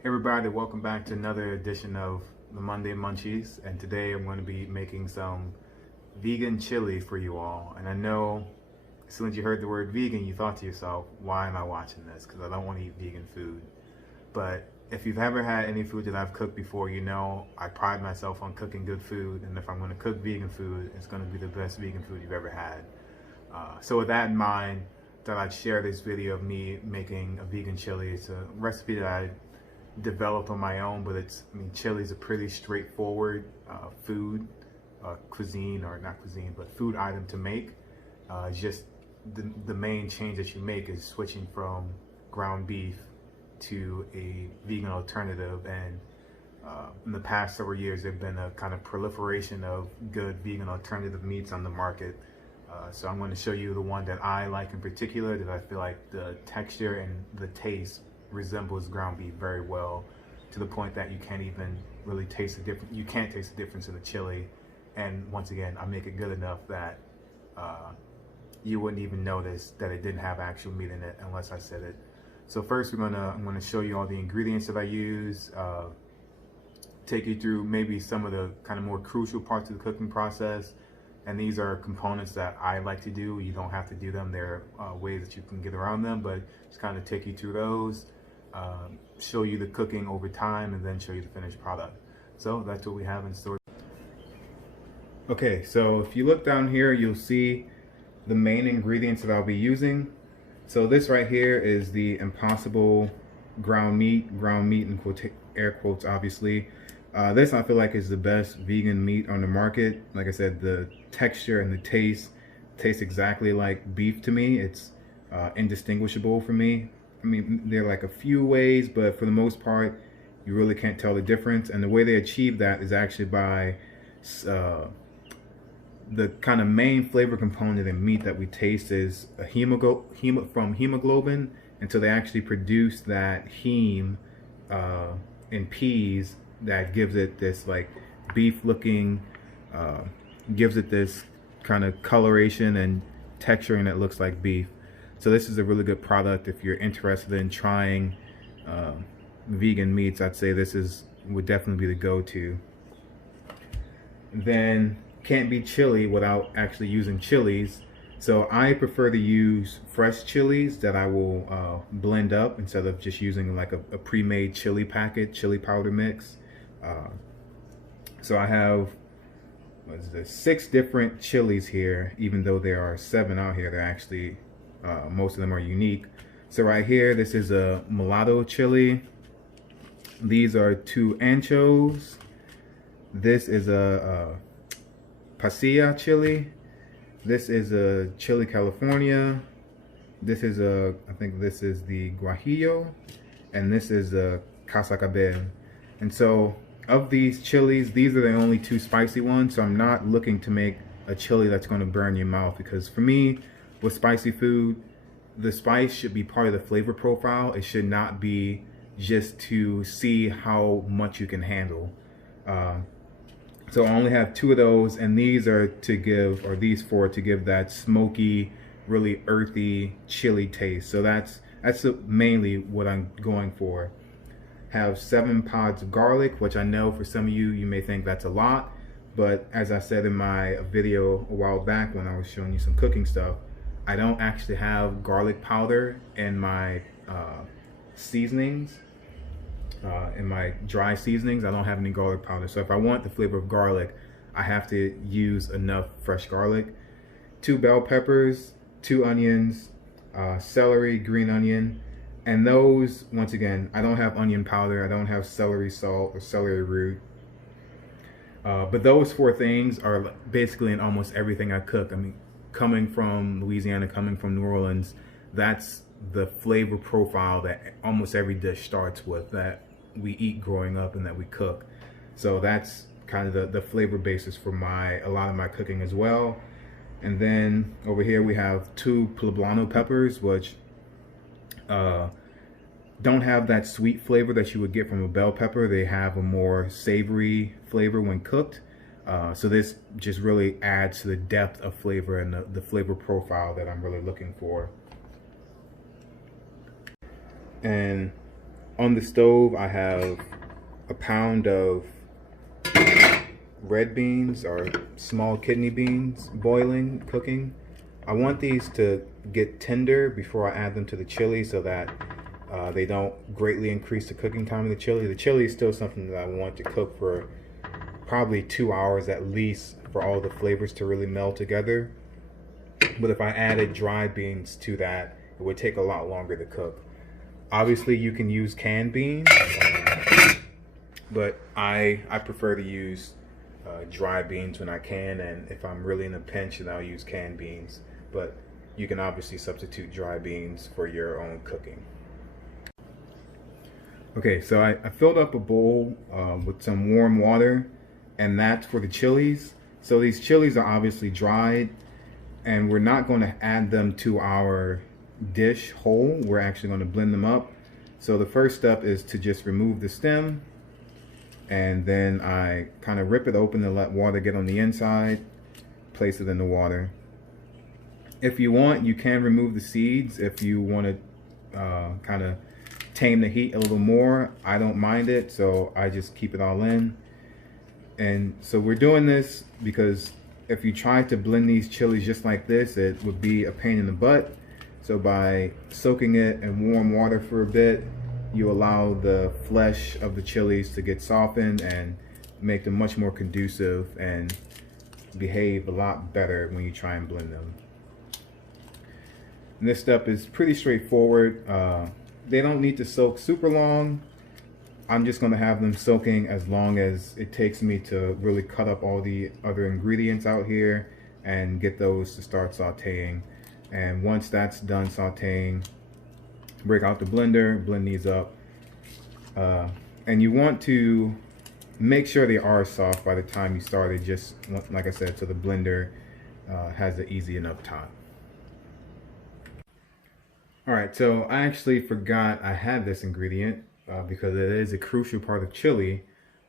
Hey everybody, welcome back to another edition of the Monday Munchies, and today I'm going to be making some vegan chili for you all. And I know as soon as you heard the word vegan, you thought to yourself, why am I watching this? Because I don't want to eat vegan food. But if you've ever had any food that I've cooked before, you know I pride myself on cooking good food, and if I'm going to cook vegan food, it's going to be the best vegan food you've ever had. So with that in mind, I thought I'd share this video of me making a vegan chili. It's a recipe that I developed on my own, but chili is a pretty straightforward cuisine, or not cuisine, but food item to make. Just the main change that you make is switching from ground beef to a vegan alternative. And in the past several years, there's been a kind of proliferation of good vegan alternative meats on the market. So I'm going to show you the one that I like in particular, that I feel like the texture and the taste resembles ground beef very well, to the point that you can't even really taste the difference. You can't taste the difference in the chili. And once again, I make it good enough that you wouldn't even notice that it didn't have actual meat in it unless I said it. So first, I'm gonna show you all the ingredients that I use, take you through maybe some of the kind of more crucial parts of the cooking process. And these are components that I like to do. You don't have to do them. There are ways that you can get around them, but just kind of take you through those, show you the cooking over time, and then show you the finished product. So that's what we have in store. Okay, so if you look down here, you'll see the main ingredients that I'll be using. So this right here is the Impossible ground meat in air quotes, obviously. This I feel like is the best vegan meat on the market. Like I said, the texture and the taste tastes exactly like beef to me. It's indistinguishable for me. I mean, there are like a few ways, but for the most part, you really can't tell the difference. And the way they achieve that is actually by the kind of main flavor component in meat that we taste is a from hemoglobin. And so they actually produce that heme in peas that gives it this like beef looking, gives it this kind of coloration and texturing that looks like beef. So this is a really good product if you're interested in trying vegan meats. I'd say this would definitely be the go-to. Then can't be chili without actually using chilies. So I prefer to use fresh chilies that I will blend up instead of just using like a pre-made chili packet, chili powder mix. So I have, 6 different chilies here, even though there are 7 out here. They're actually, most of them are unique. So right here, this is a mulatto chili. These are 2 anchos. This is a pasilla chili. This is a chili California. This is I think this is the guajillo. And this is a casacabel. And so of these chilies, these are the only 2 spicy ones. So I'm not looking to make a chili that's going to burn your mouth, because for me, with spicy food, the spice should be part of the flavor profile. It should not be just to see how much you can handle. So I only have 2 of those, and these are to give, or these 4 to give that smoky, really earthy chili taste. So that's mainly what I'm going for. Have 7 pods of garlic, which I know for some of you, you may think that's a lot, but as I said in my video a while back when I was showing you some cooking stuff, I don't actually have garlic powder in my seasonings. In my dry seasonings, I don't have any garlic powder. So if I want the flavor of garlic, I have to use enough fresh garlic. 2 bell peppers, 2 onions, celery, green onion. And those, once again, I don't have onion powder, I don't have celery salt or celery root. But those 4 things are basically in almost everything I cook. I mean, coming from Louisiana, coming from New Orleans, that's the flavor profile that almost every dish starts with, that we eat growing up and that we cook. So that's kind of the flavor basis for a lot of my cooking as well. And then over here we have 2 poblano peppers, which don't have that sweet flavor that you would get from a bell pepper. They have a more savory flavor when cooked. So this just really adds to the depth of flavor and the flavor profile that I'm really looking for. And On the stove, I have a pound of red beans or small kidney beans boiling, cooking. I want these to get tender before I add them to the chili so that they don't greatly increase the cooking time of the chili. The chili is still something that I want to cook for probably 2 hours at least for all the flavors to really meld together. But if I added dry beans to that, it would take a lot longer to cook. Obviously, you can use canned beans, but I prefer to use dry beans when I can, and if I'm really in a pinch, then I'll use canned beans. But you can obviously substitute dry beans for your own cooking. Okay, so I filled up a bowl with some warm water, and that's for the chilies. So these chilies are obviously dried, and we're not going to add them to our dish whole. We're actually going to blend them up. So the first step is to just remove the stem, and then I kind of rip it open and let water get on the inside, place it in the water. If you want, you can remove the seeds if you want to kind of tame the heat a little more. I don't mind it, so I just keep it all in. And so we're doing this because if you try to blend these chilies just like this, it would be a pain in the butt. So by soaking it in warm water for a bit, you allow the flesh of the chilies to get softened and make them much more conducive and behave a lot better when you try and blend them. And this step is pretty straightforward. They don't need to soak super long. I'm just going to have them soaking as long as it takes me to really cut up all the other ingredients out here and get those to start sauteing. And once that's done sauteing, break out the blender, blend these up. And you want to make sure they are soft by the time you started, just like I said, so the blender has an easy enough time. Alright, so I actually forgot I had this ingredient because it is a crucial part of chili,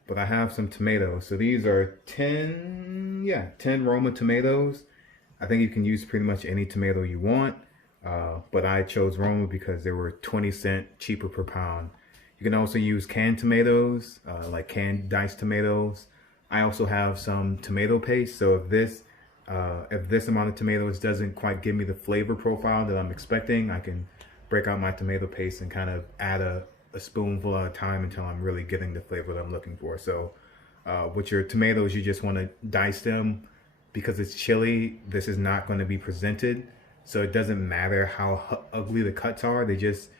but I have some tomatoes. So these are 10 Roma tomatoes. I think you can use pretty much any tomato you want, but I chose Roma because they were 20 cents cheaper per pound. You can also use canned tomatoes, like canned diced tomatoes. I also have some tomato paste, so if this amount of tomatoes doesn't quite give me the flavor profile that I'm expecting, I can break out my tomato paste and kind of add a spoonful at a time until I'm really getting the flavor that I'm looking for. So with your tomatoes, you just want to dice them. Because it's chili, this is not going to be presented, so it doesn't matter how ugly the cuts are. They just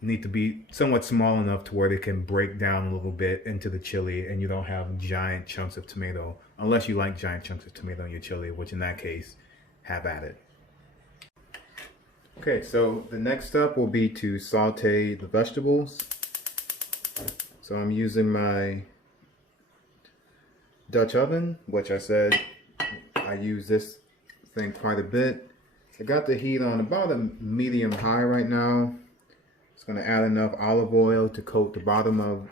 need to be somewhat small enough to where they can break down a little bit into the chili, and you don't have giant chunks of tomato, unless you like giant chunks of tomato in your chili, which in that case, have at it. Okay, so the next step will be to saute the vegetables. So I'm using my Dutch oven, which I said I use this thing quite a bit. I got the heat on about a medium high right now. It's going to add enough olive oil to coat the bottom of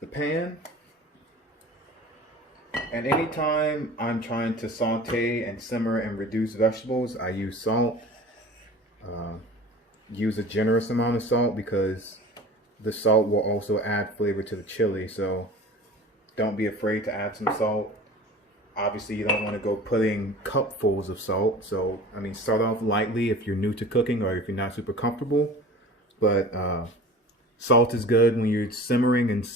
the pan. And anytime I'm trying to saute and simmer and reduce vegetables, I use salt. Use a generous amount of salt because the salt will also add flavor to the chili. So don't be afraid to add some salt. Obviously, you don't want to go putting cupfuls of salt. So, I mean, start off lightly if you're new to cooking or if you're not super comfortable. But salt is good when you're simmering and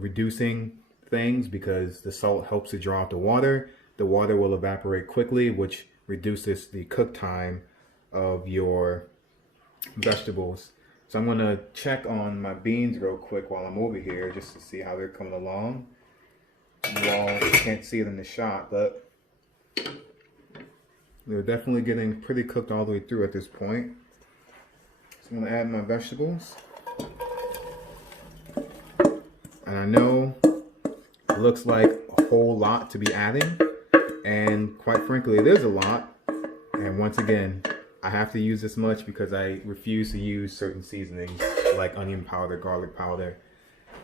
reducing things because the salt helps to draw out the water. The water will evaporate quickly, which reduces the cook time of your vegetables. So I'm going to check on my beans real quick while I'm over here just to see how they're coming along. You all can't see it in the shot, but they're definitely getting pretty cooked all the way through at this point. So I'm going to add my vegetables. And I know it looks like a whole lot to be adding, and quite frankly it is a lot. And once again, I have to use this much because I refuse to use certain seasonings like onion powder, garlic powder.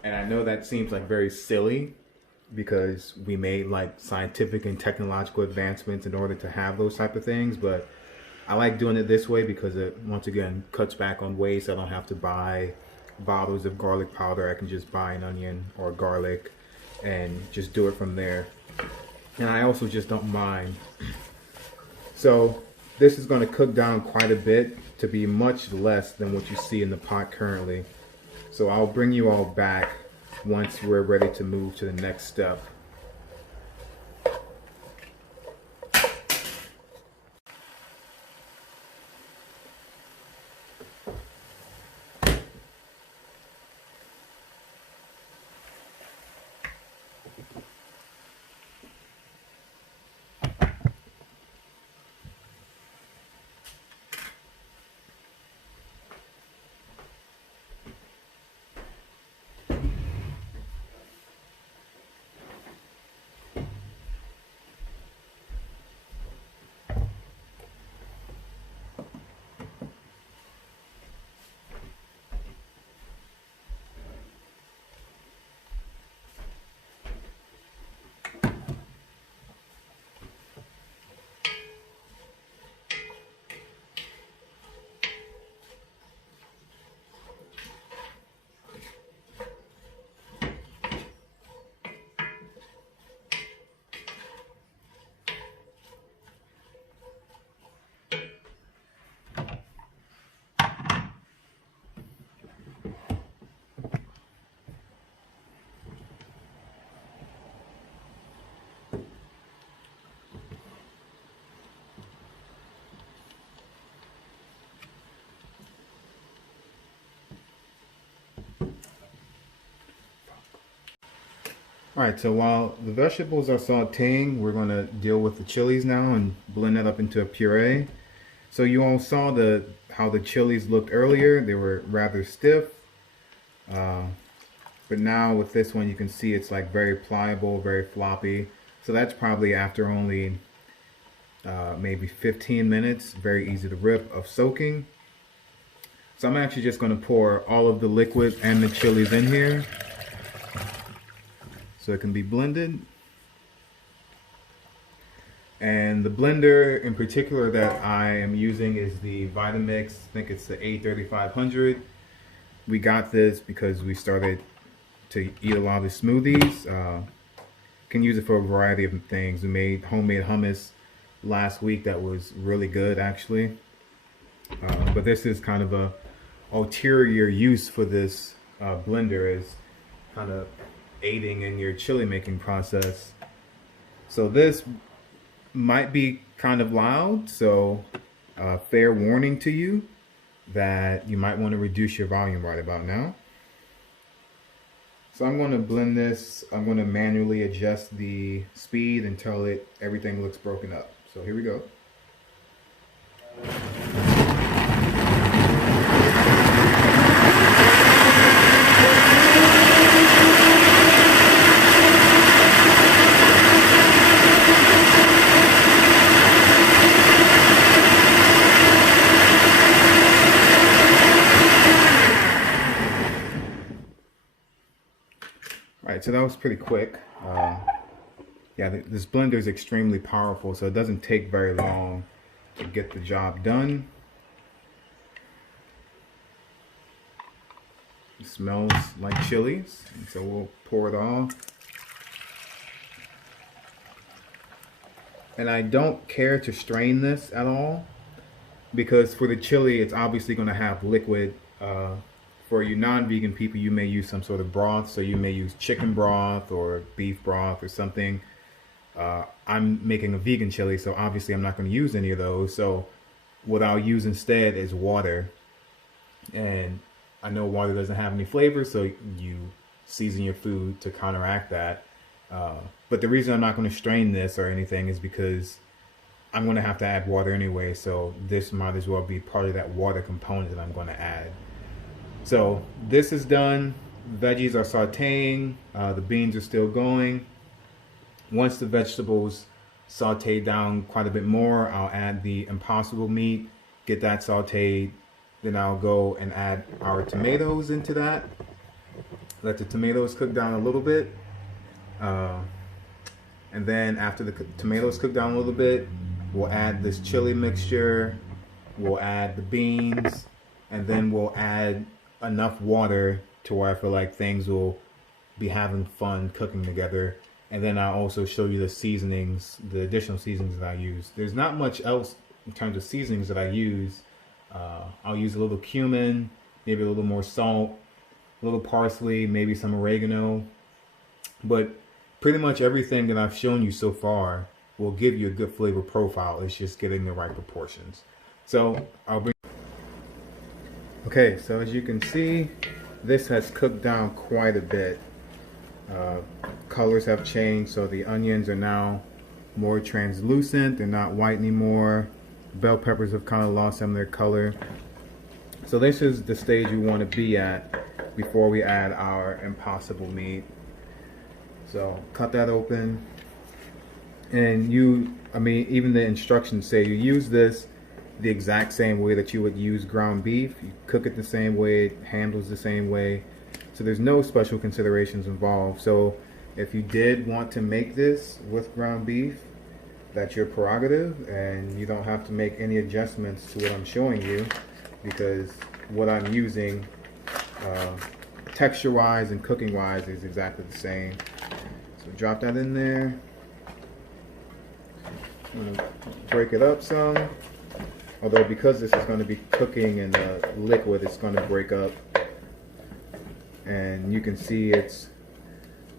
And I know that seems like very silly because we made like scientific and technological advancements in order to have those type of things, but I like doing it this way because it once again cuts back on waste. I don't have to buy bottles of garlic powder. I can just buy an onion or garlic and just do it from there. And I also just don't mind. So this is going to cook down quite a bit to be much less than what you see in the pot currently. So I'll bring you all back once we're ready to move to the next step. Alright, so while the vegetables are sauteing, we're going to deal with the chilies now and blend that up into a puree. So you all saw how the chilies looked earlier. They were rather stiff. But now with this one, you can see it's like very pliable, very floppy. So that's probably after only maybe 15 minutes, very easy to rip, of soaking. So I'm actually just going to pour all of the liquid and the chilies in here so it can be blended. And the blender in particular that I am using is the Vitamix. I think it's the A3500. We got this because we started to eat a lot of smoothies. Can use it for a variety of things. We made homemade hummus last week that was really good actually. But this is kind of a ulterior use for this blender, is kind of aiding in your chili making process. So this might be kind of loud, so fair warning to you that you might want to reduce your volume right about now. So I'm going to blend this. I'm going to manually adjust the speed until everything looks broken up. So here we go. Alright, so that was pretty quick. Yeah, this blender is extremely powerful, so it doesn't take very long to get the job done. It smells like chilies, and so we'll pour it off. And I don't care to strain this at all, because for the chili, it's obviously going to have liquid. For you non-vegan people, you may use some sort of broth, so you may use chicken broth or beef broth or something. I'm making a vegan chili, so obviously I'm not going to use any of those. So what I'll use instead is water. And I know water doesn't have any flavor, so you season your food to counteract that. But the reason I'm not going to strain this or anything is because I'm going to have to add water anyway, so this might as well be part of that water component that I'm going to add. So this is done. Veggies are sauteing. The beans are still going. Once the vegetables saute down quite a bit more, I'll add the Impossible meat, get that sauteed. Then I'll go and add our tomatoes into that. Let the tomatoes cook down a little bit. And then after the tomatoes cook down a little bit, we'll add this chili mixture. We'll add the beans. And then we'll add enough water to where I feel like things will be having fun cooking together. And then I'll also show you the seasonings, the additional seasonings that I use. There's not much else in terms of seasonings that I use. I'll use a little cumin, maybe a little more salt, a little parsley, maybe some oregano. But pretty much everything that I've shown you so far will give you a good flavor profile. It's just getting the right proportions. So I'll bring. Okay, so as you can see, this has cooked down quite a bit. Colors have changed, so the onions are now more translucent. They're not white anymore. Bell peppers have kind of lost some of their color. So this is the stage we want to be at before we add our impossible meat. So cut that open, and even the instructions say you use this the exact same way that you would use ground beef. You cook it the same way, it handles the same way. So there's no special considerations involved. So if you did want to make this with ground beef, that's your prerogative, and you don't have to make any adjustments to what I'm showing you, because what I'm using texture-wise and cooking-wise is exactly the same. So drop that in there. I'm gonna break it up some. Although because this is going to be cooking in the liquid, it's going to break up. And you can see it's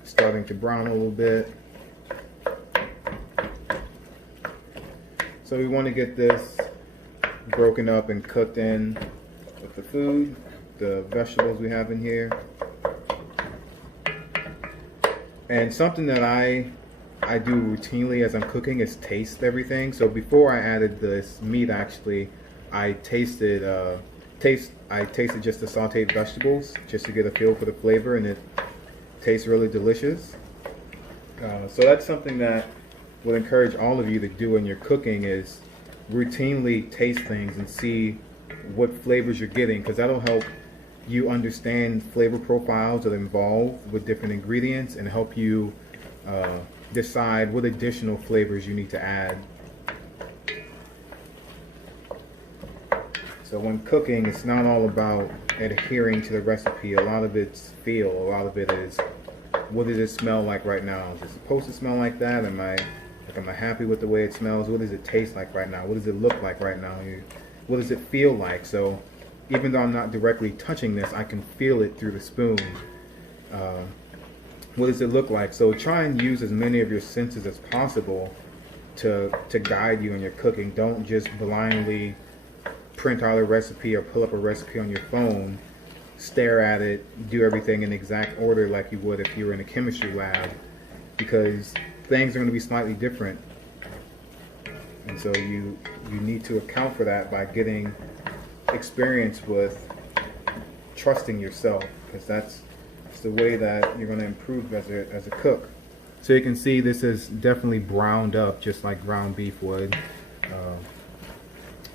starting to brown a little bit. So we want to get this broken up and cooked in with the food, the vegetables we have in here. And something that I do routinely as I'm cooking is taste everything. So before I added this meat, actually, I tasted just the sauteed vegetables just to get a feel for the flavor, and it tastes really delicious. So that's something that would encourage all of you to do in your cooking, is routinely taste things and see what flavors you're getting, because that'll help you understand flavor profiles that are involved with different ingredients and help you decide what additional flavors you need to add. So when cooking, it's not all about adhering to the recipe. A lot of it's feel. A lot of it is, what does it smell like right now? Is it supposed to smell like that? Am I happy with the way it smells? What does it taste like right now? What does it look like right now? What does it feel like? So even though I'm not directly touching this, I can feel it through the spoon. What does it look like? So try and use as many of your senses as possible to guide you in your cooking. Don't just blindly print out a recipe or pull up a recipe on your phone, stare at it, do everything in exact order like you would if you were in a chemistry lab, because things are going to be slightly different. And so you need to account for that by getting experience with trusting yourself, because that's the way that you're going to improve as a cook. So you can see this is definitely browned up just like ground beef would.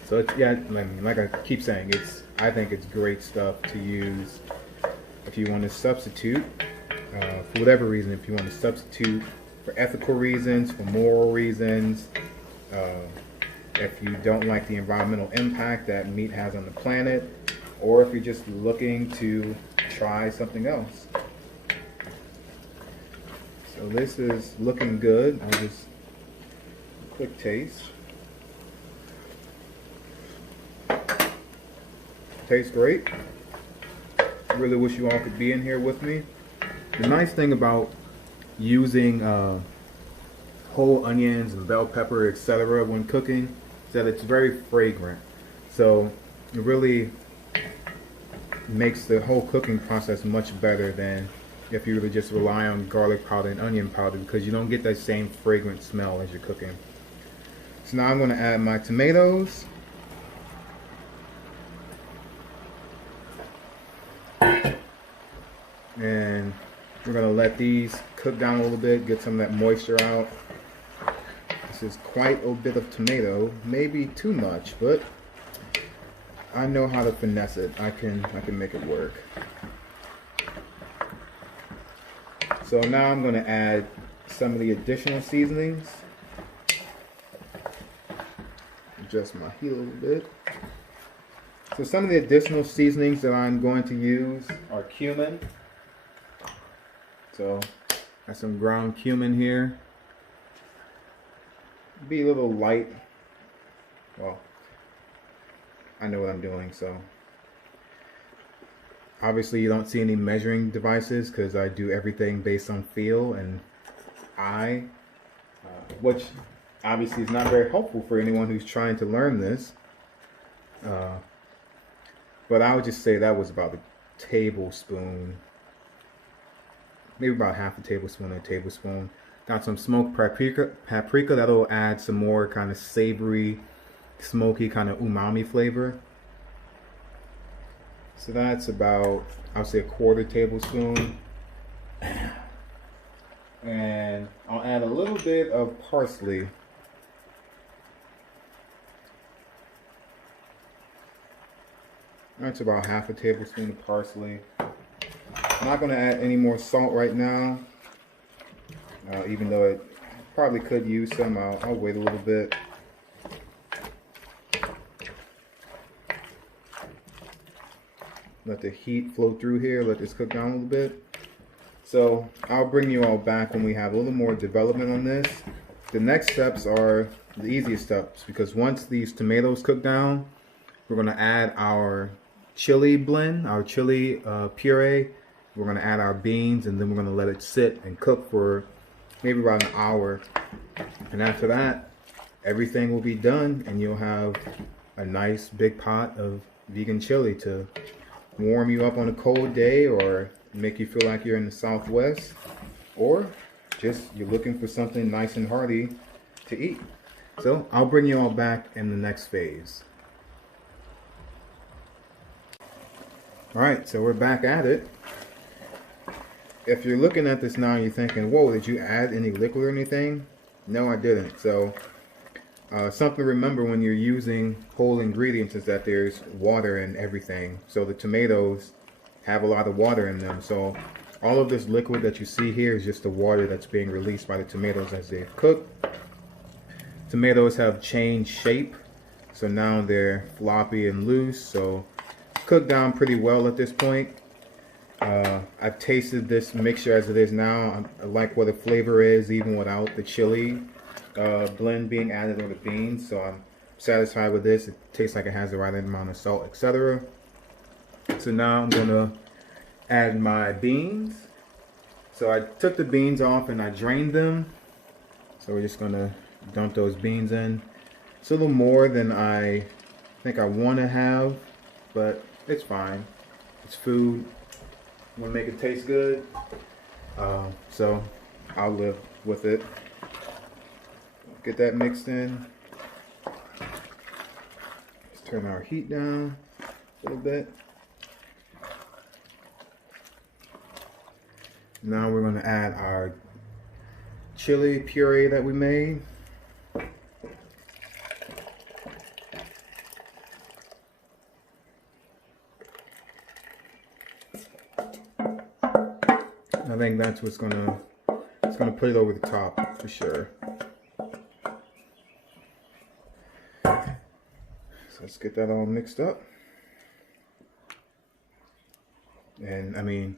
So it's, yeah, like I keep saying, I think it's great stuff to use if you want to substitute for whatever reason. If you want to substitute for ethical reasons, for moral reasons, if you don't like the environmental impact that meat has on the planet, or if you're just looking to try something else. So this is looking good. I'll just quick taste. Tastes great. Really wish you all could be in here with me. The nice thing about using whole onions and bell pepper, etc. when cooking is that it's very fragrant. So it really makes the whole cooking process much better than if you were to just rely on garlic powder and onion powder, because you don't get that same fragrant smell as you're cooking. So now I'm going to add my tomatoes. And we're going to let these cook down a little bit, get some of that moisture out. This is quite a bit of tomato, maybe too much, but I know how to finesse it. I can make it work. So now I'm going to add some of the additional seasonings. Adjust my heat a little bit. So some of the additional seasonings that I'm going to use are cumin. So got some ground cumin here. Be a little light. Well, I know what I'm doing, so obviously you don't see any measuring devices because I do everything based on feel and eye, which obviously is not very helpful for anyone who's trying to learn this. But I would just say that was about a tablespoon, maybe about half a tablespoon or a tablespoon. Got some smoked paprika that'll add some more kind of savory, smoky kind of umami flavor. So that's about, I'll say, a quarter tablespoon. And I'll add a little bit of parsley. That's about half a tablespoon of parsley. I'm not going to add any more salt right now, even though it probably could use some. I'll wait a little bit. Let the heat flow through here. Let this cook down a little bit. So I'll bring you all back when we have a little more development on this. The next steps are the easiest steps, because once these tomatoes cook down, we're going to add our chili blend, our chili puree. We're going to add our beans, and then we're going to let it sit and cook for maybe about an hour. And after that, everything will be done, and you'll have a nice big pot of vegan chili to warm you up on a cold day, or make you feel like you're in the Southwest, or just you're looking for something nice and hearty to eat. So I'll bring you all back in the next phase. All right, so we're back at it. If you're looking at this now and you're thinking, whoa, did you add any liquid or anything? No, I didn't. So something to remember when you're using whole ingredients is that there's water in everything. So the tomatoes have a lot of water in them. So all of this liquid that you see here is just the water that's being released by the tomatoes as they cook. Tomatoes have changed shape, so now they're floppy and loose. So cooked down pretty well at this point. I've tasted this mixture as it is now. I like what the flavor is even without the chili blend being added or the beans. So I'm satisfied with this. It tastes like it has the right amount of salt, etc. So now I'm gonna add my beans. So I took the beans off and I drained them. So we're just gonna dump those beans in. It's a little more than I think I want to have, but it's fine. It's food. I want to make it taste good, so I'll live with it. Get that mixed in. Let's turn our heat down a little bit. Now we're going to add our chili puree that we made. I think that's what's gonna put it over the top for sure. So let's get that all mixed up. And I mean,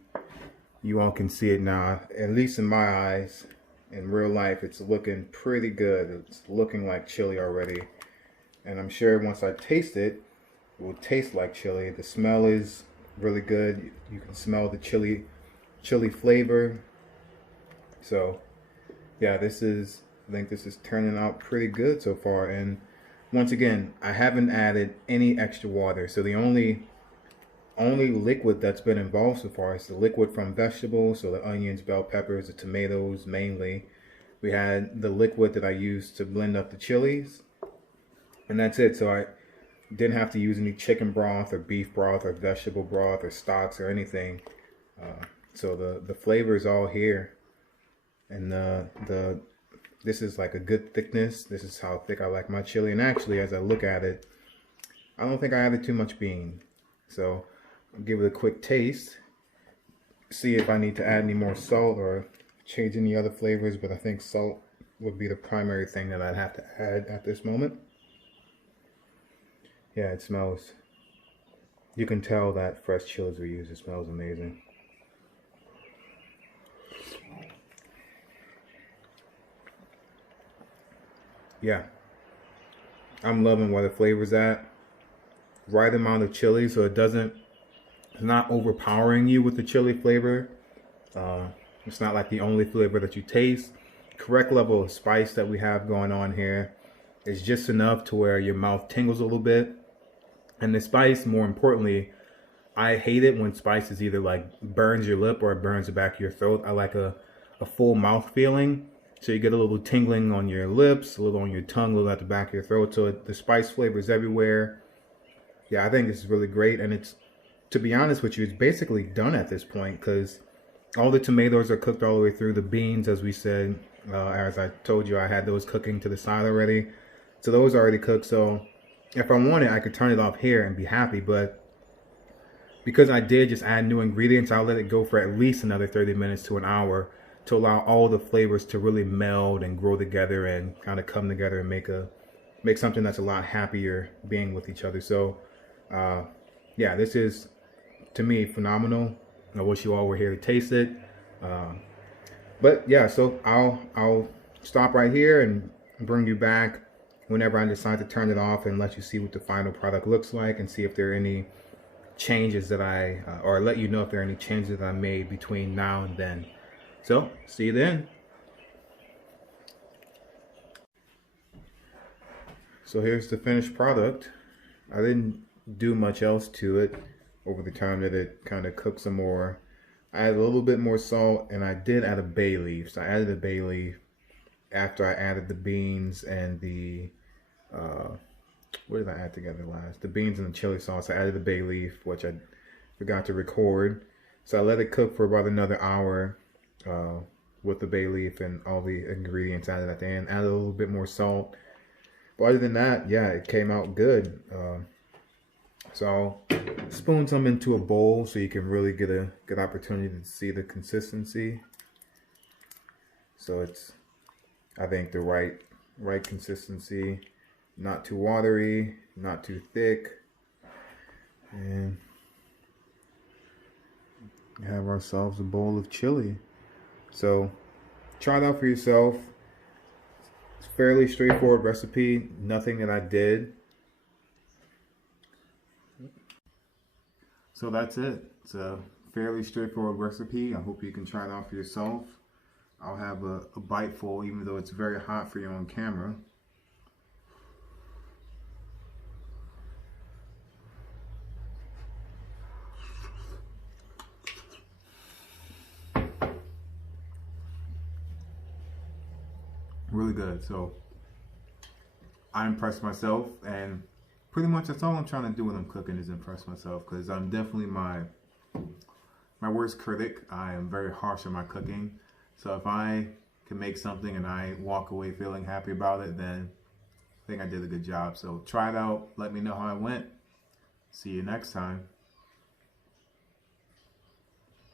you all can see it now, at least in my eyes. In real life, it's looking pretty good. It's looking like chili already. And I'm sure once I taste it, it will taste like chili. The smell is really good. You can smell the chili flavor. So yeah, I think this is turning out pretty good so far. And once again, I haven't added any extra water. So the only liquid that's been involved so far is the liquid from vegetables, so the onions, bell peppers, the tomatoes mainly. We had the liquid that I used to blend up the chilies, and that's it. So I didn't have to use any chicken broth or beef broth or vegetable broth or stocks or anything. So the flavor is all here, and this is like a good thickness. This is how thick I like my chili. And actually, as I look at it, I don't think I added too much bean. So I'll give it a quick taste, see if I need to add any more salt or change any other flavors. But I think salt would be the primary thing that I'd have to add at this moment. Yeah, it smells You can tell that fresh chilies we use. It smells amazing. Yeah, I'm loving where the flavor's at. Right amount of chili, so it's not overpowering you with the chili flavor. It's not like the only flavor that you taste. Correct level of spice that we have going on here is just enough to where your mouth tingles a little bit. And the spice, more importantly, I hate it when spice is either like burns your lip or it burns the back of your throat. I like a full mouth feeling. So you get a little tingling on your lips, a little on your tongue, a little at the back of your throat. So the spice flavor is everywhere. Yeah, I think this is really great. And it's, to be honest with you, it's basically done at this point because all the tomatoes are cooked all the way through. The beans, as we said, as I told you, I had those cooking to the side already. So those are already cooked. So if I wanted, I could turn it off here and be happy. But because I did just add new ingredients, I'll let it go for at least another 30 minutes to an hour to allow all the flavors to really meld and grow together and kind of come together and make something that's a lot happier being with each other. So yeah, this is, to me, phenomenal. I wish you all were here to taste it. But yeah, so I'll stop right here and bring you back whenever I decide to turn it off and let you see what the final product looks like and see if there are any changes that or let you know if there are any changes that I made between now and then. So, see you then. So here's the finished product. I didn't do much else to it over the time that it kind of cooked some more. I added a little bit more salt, and I did add a bay leaf. So I added a bay leaf after I added the beans and the, what did I add together last? The beans and the chili sauce. I added the bay leaf, which I forgot to record. So I let it cook for about another hour with the bay leaf and all the ingredients added at the end. Added a little bit more salt. But other than that, yeah, it came out good. So I'll spoon some into a bowl so you can really get a good opportunity to see the consistency. So it's, I think, the right consistency. Not too watery, not too thick. And we have ourselves a bowl of chili. So try it out for yourself. It's a fairly straightforward recipe, nothing that I did. So that's it. It's a fairly straightforward recipe. I hope you can try it out for yourself. I'll have a bite full, even though it's very hot for you on camera. Really good. So I impressed myself, and pretty much that's all I'm trying to do when I'm cooking is impress myself, because I'm definitely my worst critic. I am very harsh on my cooking. So if I can make something and I walk away feeling happy about it, then I think I did a good job. So try it out. Let me know how it went. See you next time.